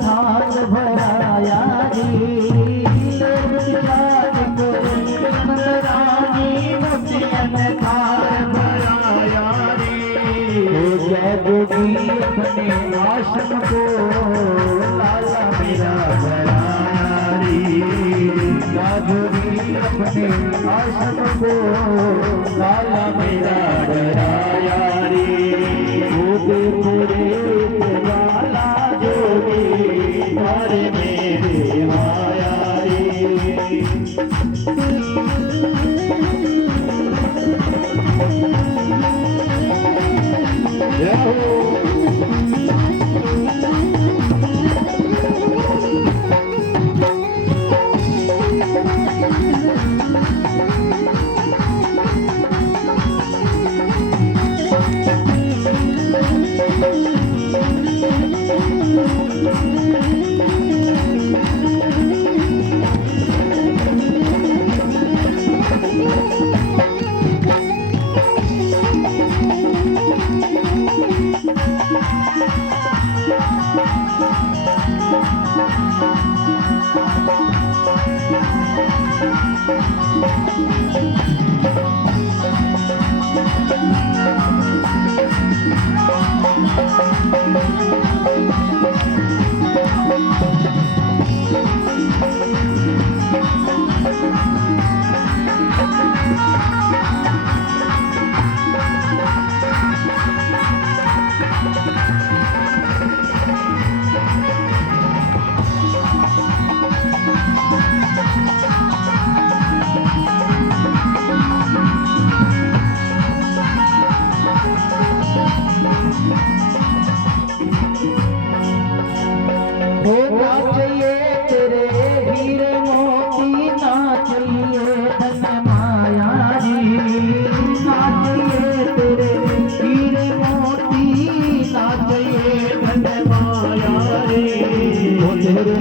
थाल भराया जय जोगी अपने आश्रम को लाला मेरा भराया जय जोगी अपने आश्रम को लाला मेरा भराया पूरे वाला जोगी मारे मेरे आया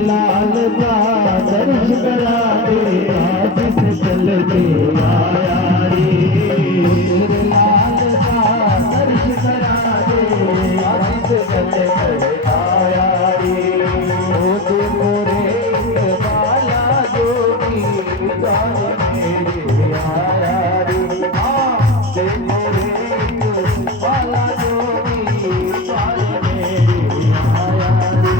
लाल का दर्श करा दे आज से चल के आया रे तेरे लाल का दर्श करा दे आज से चल के आया रे ओ देखो रे वाला जोगी जान मेरे आया रे देखो रे वाला जोगी जान मेरे आया रे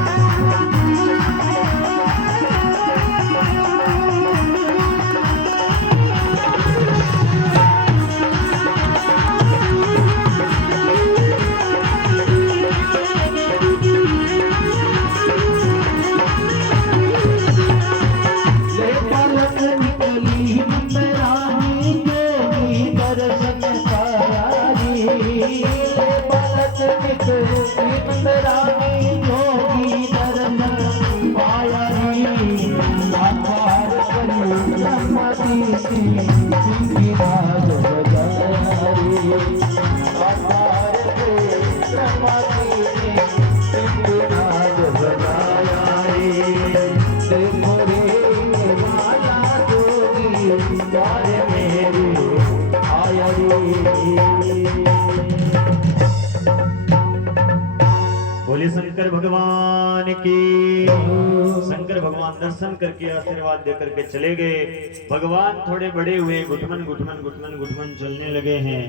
बोले शंकर भगवान की। शंकर भगवान दर्शन करके आशीर्वाद देकर के चले गए। भगवान थोड़े बड़े हुए, घुटमन घुटमन घुटमन घुटमन चलने लगे हैं।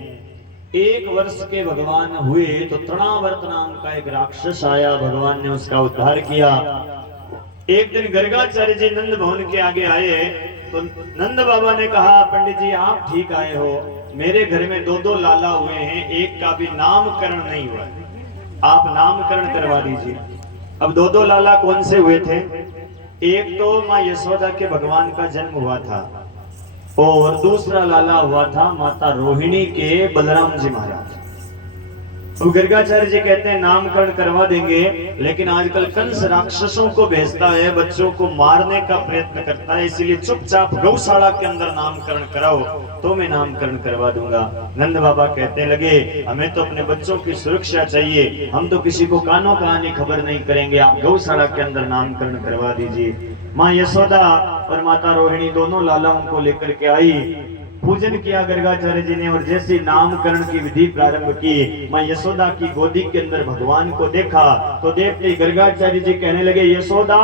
1 वर्ष के भगवान हुए तो तृणावर्त नाम का एक राक्षस आया, भगवान ने उसका उद्धार किया। एक दिन गर्गाचार्य जी नंद भवन के आगे आए तो नंद बाबा ने कहा, पंडित जी आप ठीक आए हो, मेरे घर में 2 लाला हुए हैं, एक का भी नामकरण नहीं हुआ, आप नामकरण करवा दीजिए। अब 2 लाला कौन से हुए थे? एक तो माँ यशोदा के भगवान का जन्म हुआ था और दूसरा लाला हुआ था माता रोहिणी के बलराम जी महाराज। अब गर्गाचार्य जी कहते हैं नामकरण करवा देंगे, लेकिन आजकल कंस राक्षसों को भेजता है, बच्चों को मारने का प्रयत्न करता है, इसीलिए चुपचाप गौशाला के अंदर नामकरण कराओ तो मैं नामकरण करवा दूंगा। नंद बाबा कहते लगे हमें तो अपने बच्चों की सुरक्षा चाहिए, हम तो किसी को कानों कहानी खबर नहीं करेंगे, आप गौशाला के अंदर नामकरण करवा दीजिए। माँ यशोदा और माता रोहिणी दोनों लालाओं को लेकर के आई, पूजन किया गर्गाचार्य जी ने, और जैसे नामकरण की विधि प्रारंभ की, मां यशोदा की गोदी के अंदर भगवान को देखा तो देखते गर्गाचार्य जी कहने लगे यशोदा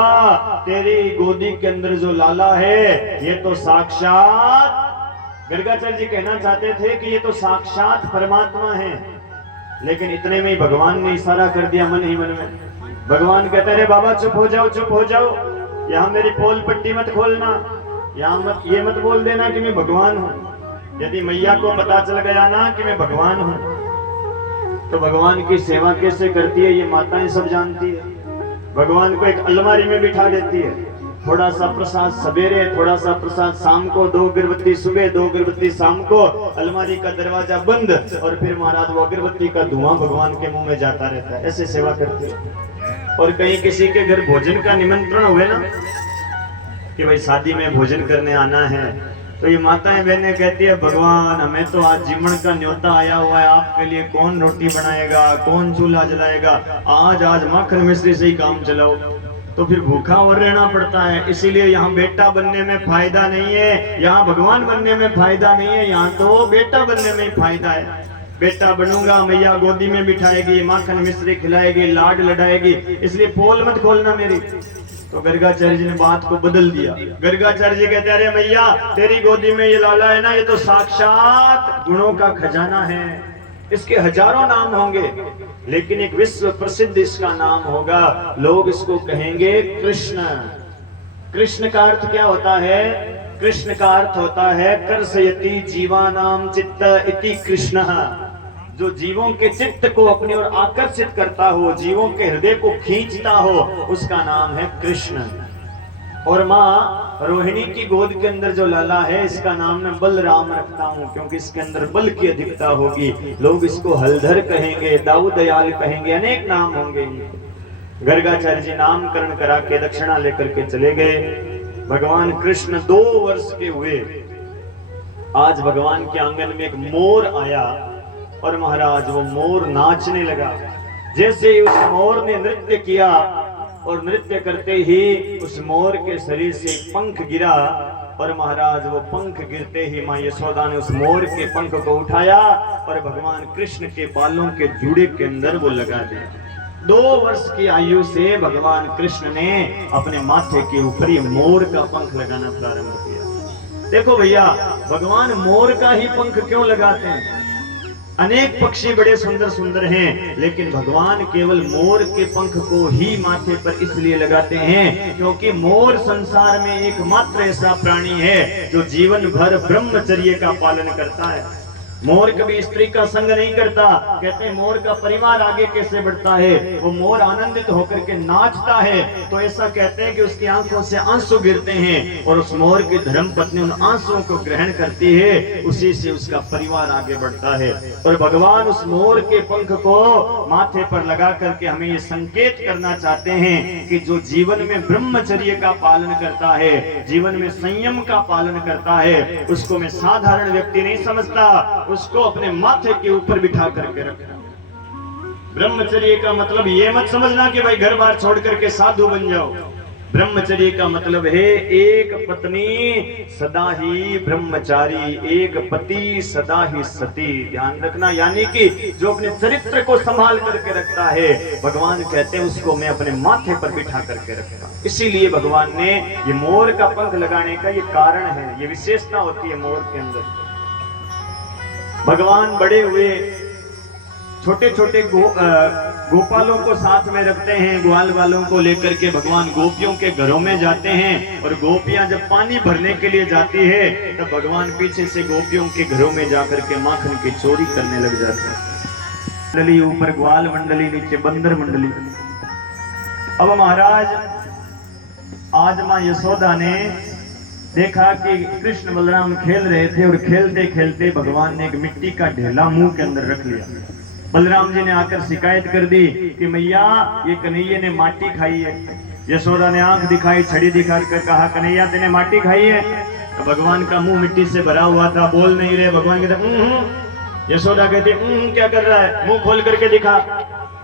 तेरी गोदी के अंदर जो लाला है ये तो साक्षात, गर्गाचार्य जी कहना चाहते थे कि ये तो साक्षात परमात्मा है, लेकिन इतने में ही भगवान ने इशारा कर दिया मन ही मन में। भगवान कहते अरे बाबा चुप हो जाओ, चुप हो जाओ, यहाँ मेरी पोल पट्टी मत खोलना, यहाँ ये मत बोल देना कि मैं भगवान हूँ। यदि मैया को पता चल गया ना कि मैं भगवान हूँ तो भगवान की सेवा कैसे करती है ये माताएं सब जानती है। भगवान को एक अलमारी में बिठा देती है, थोड़ा सा प्रसाद सवेरे, थोड़ा सा प्रसाद शाम को, 2 अगरबत्ती सुबह, 2 अगरबत्ती शाम को, अलमारी का दरवाजा बंद, और फिर महाराज वो अगरबत्ती का धुआं भगवान के मुंह में जाता रहता है, ऐसे सेवा करती है। और कहीं किसी के घर भोजन का निमंत्रण हुए ना कि भाई शादी में भोजन करने आना है, तो ये माताएं बहनें कहती है भगवान हमें तो आज जिमण का न्योता आया हुआ है, आपके लिए कौन रोटी बनाएगा, कौन चूल्हा जलाएगा, आज माखन मिश्री से ही काम चलाओ। तो फिर भूखा और रहना पड़ता है, इसीलिए यहाँ बेटा बनने में फायदा नहीं है, यहाँ भगवान बनने में फायदा नहीं है, यहाँ तो बेटा बनने में फायदा है। बेटा बनूंगा, मैया गोदी में बिठाएगी, माखन मिश्री खिलाएगी, लाड लड़ाएगी, इसलिए पोल मत खोलना मेरी। तो गर्गाचार्य जी ने बात को बदल दिया। गर्गाचार्य जी कहते अरे मैया तेरी गोदी में ये लाला है ना, ये तो साक्षात गुणों का खजाना है, इसके हजारों नाम होंगे, लेकिन एक विश्व प्रसिद्ध इसका नाम होगा, लोग इसको कहेंगे कृष्ण। कृष्ण का अर्थ क्या होता है? कृष्ण का अर्थ होता है कर्षयति जीवानाम चित्त इति कृष्ण, जो जीवों के चित्त को अपनी ओर आकर्षित करता हो, जीवों के हृदय को खींचता हो, उसका नाम है कृष्ण। और माँ रोहिणी की गोद के अंदर जो लाला है इसका नाम मैं बलराम रखता हूँ, क्योंकि इसके अंदर बल की अधिकता होगी, लोग इसको हलधर कहेंगे, दाऊ दयाल कहेंगे, अनेक नाम होंगे। गर्गाचार्य जी नामकरण करा के दक्षिणा लेकर के चले गए। भगवान कृष्ण 2 वर्ष के हुए। आज भगवान के आंगन में एक मोर आया और महाराज वो मोर नाचने लगा। जैसे ही उस मोर ने नृत्य किया और नृत्य करते ही उस मोर के शरीर से एक पंख गिरा, और महाराज वो पंख गिरते ही मां यशोदा ने उस मोर के पंख को उठाया और भगवान कृष्ण के बालों के जूड़े के अंदर वो लगा दिया। 2 वर्ष की आयु से भगवान कृष्ण ने अपने माथे के ऊपर ही मोर का पंख लगाना प्रारंभ किया। देखो भैया भगवान मोर का ही पंख क्यों लगाते हैं? अनेक पक्षी बड़े सुंदर सुंदर हैं, लेकिन भगवान केवल मोर के पंख को ही माथे पर इसलिए लगाते हैं क्योंकि मोर संसार में एकमात्र ऐसा प्राणी है जो जीवन भर ब्रह्मचर्य का पालन करता है। मोर कभी स्त्री का संग नहीं करता। कहते हैं मोर का परिवार आगे कैसे बढ़ता है, वो मोर आनंदित होकर के नाचता है, तो ऐसा कहते हैं कि उसकी आंखों से आंसू गिरते हैं और उस मोर की धर्म पत्नी उन आंसुओं को ग्रहण करती है, उसी से उसका परिवार आगे बढ़ता है। और भगवान उस मोर के पंख को माथे पर लगा करके हमें ये संकेत करना चाहते हैं कि जो जीवन में ब्रह्मचर्य का पालन करता है, जीवन में संयम का पालन करता है, उसको मैं साधारण व्यक्ति नहीं समझता, उसको अपने माथे के ऊपर बिठा करके रखना। ब्रह्मचर्य का मतलब ये मत समझना कि भाई घर बार छोड़ करके साधु बन जाओ। ब्रह्मचर्य का मतलब है एक पत्नी सदा ही ब्रह्मचारी, एक पति सदा ही सती। ध्यान रखना, यानी कि जो अपने चरित्र को संभाल करके रखता है, भगवान कहते हैं उसको मैं अपने माथे पर बिठा करके रखता। इसीलिए भगवान ने ये मोर का पंख लगाने का ये कारण है, ये विशेषता होती है मोर के अंदर। भगवान बड़े हुए, छोटे छोटे गोपालों को साथ में रखते हैं, ग्वाल वालों को लेकर के भगवान गोपियों के घरों में जाते हैं, और गोपियां जब पानी भरने के लिए जाती है तब भगवान पीछे से गोपियों के घरों में जाकर के माखन की चोरी करने लग जाते हैं। मंडली ऊपर ग्वाल मंडली, नीचे बंदर मंडली। अब महाराज आज मां यशोदा ने देखा कि कृष्ण बलराम खेल रहे थे, और खेलते खेलते भगवान ने एक मिट्टी का ढेला मुंह के अंदर रख लिया। बलराम जी ने आकर शिकायत कर दी कि मैया ये कन्हैया ने माटी खाई है। यशोदा ने आंख दिखाई, छड़ी दिखा कर कहा कन्हैया तेने माटी खाई है। तो भगवान का मुंह मिट्टी से भरा हुआ था, बोल नहीं रहे। भगवान कहते यशोदा कहती क्या कर रहा है, मुंह खोल करके दिखा।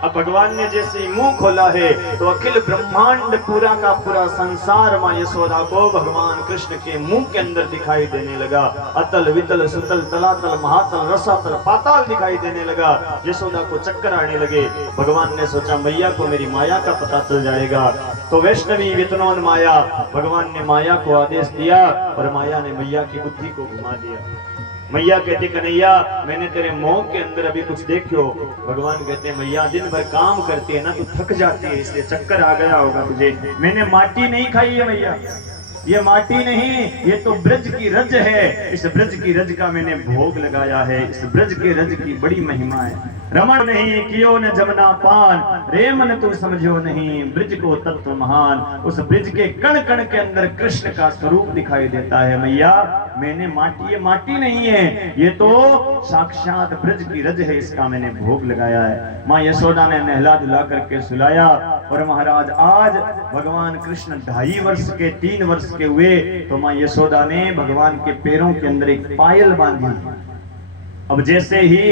अब भगवान ने जैसे मुंह खोला है तो अखिल ब्रह्मांड पूरा का पूरा संसार मां यशोदा को भगवान कृष्ण के मुंह के अंदर दिखाई देने लगा। अतल वितल सुतल तलातल महातल रसातल पाताल दिखाई देने लगा। यशोदा को चक्कर आने लगे। भगवान ने सोचा मैया को मेरी माया का पता चल जाएगा, तो वैष्णवी वितनोन माया, भगवान ने माया को आदेश दिया और माया ने मैया की बुद्धि को घुमा दिया। मैया कहती कन्हैया मैंने तेरे मुंह के अंदर अभी कुछ देखियो। भगवान कहते मैया दिन भर काम करती है ना, तू थक जाती है इसलिए चक्कर आ गया होगा तुझे। मैंने माटी नहीं खाई है मैया, ये माटी नहीं, ये तो ब्रज की रज है। इस ब्रज की रज का मैंने भोग लगाया है। इस ब्रज के रज की बड़ी महिमा है। रमण नहीं कियो न जमुना पान, रे मन तू समझो नहीं ब्रज को तत्व महान। उस ब्रज के कण कण के अंदर कृष्ण का स्वरूप दिखाई देता है। मैया मैंने माटी, ये माटी नहीं है, ये तो साक्षात ब्रज की रज है, इसका मैंने भोग लगाया है। माँ यशोदा ने नहला धुला करके सुलाया। और महाराज आज भगवान कृष्ण 2.5 वर्ष के 3 वर्ष के हुए तो माँ यशोदा ने भगवान के पैरों के अंदर एक पायल बांधी। अब जैसे ही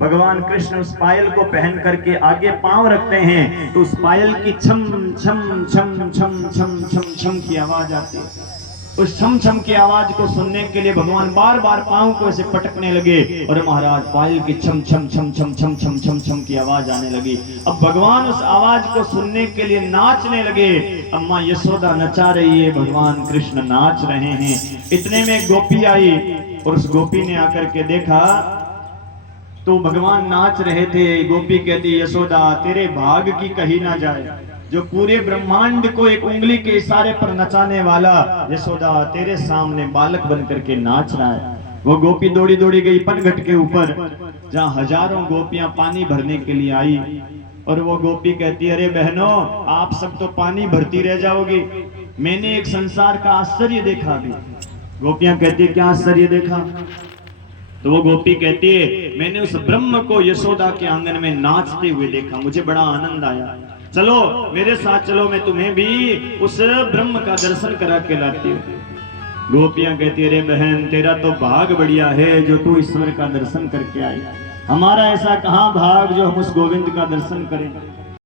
भगवान कृष्ण उस पायल को पहन करके आगे पांव रखते हैं तो उस पायल की छम छम छम छम छम छम छम की आवाज आती है। उस छम छम की आवाज को सुनने के लिए भगवान बार बार पांव को ऐसे पटकने लगे और महाराज पायल की छम छम छम छम छम छम छम छम की आवाज आने लगी। अब भगवान उस आवाज को सुनने के लिए नाचने लगे। अम्मा यशोदा नचा रही है, भगवान कृष्ण नाच रहे हैं। इतने में एक गोपी आई और उस गोपी ने आकर के देखा तो भगवान नाच रहे थे। गोपी कहती यशोदा तेरे भाग की कही ना जाए, जो पूरे ब्रह्मांड को एक उंगली के इशारे पर नचाने वाला यशोदा तेरे सामने बालक बन करके नाच रहा है। वो गोपी दौड़ी दौड़ी गई पनघट के ऊपर जहां हजारों गोपियां पानी भरने के लिए आई। और वो गोपी कहती अरे बहनों आप सब तो पानी भरती रह जाओगी, मैंने एक संसार का आश्चर्य देखा अभी। गोपियां कहती क्या आश्चर्य देखा? तो वो गोपी कहती है मैंने उस ब्रह्म को यशोदा के आंगन में नाचते हुए देखा, मुझे बड़ा आनंद आया। चलो मेरे साथ चलो, मैं तुम्हें भी उस ब्रह्म का दर्शन करा के लाती हूँ। गोपियां कहती अरे बहन तेरा तो भाग बढ़िया है जो तू ईश्वर का दर्शन करके आई, हमारा ऐसा कहाँ भाग जो हम उस गोविंद का दर्शन करें।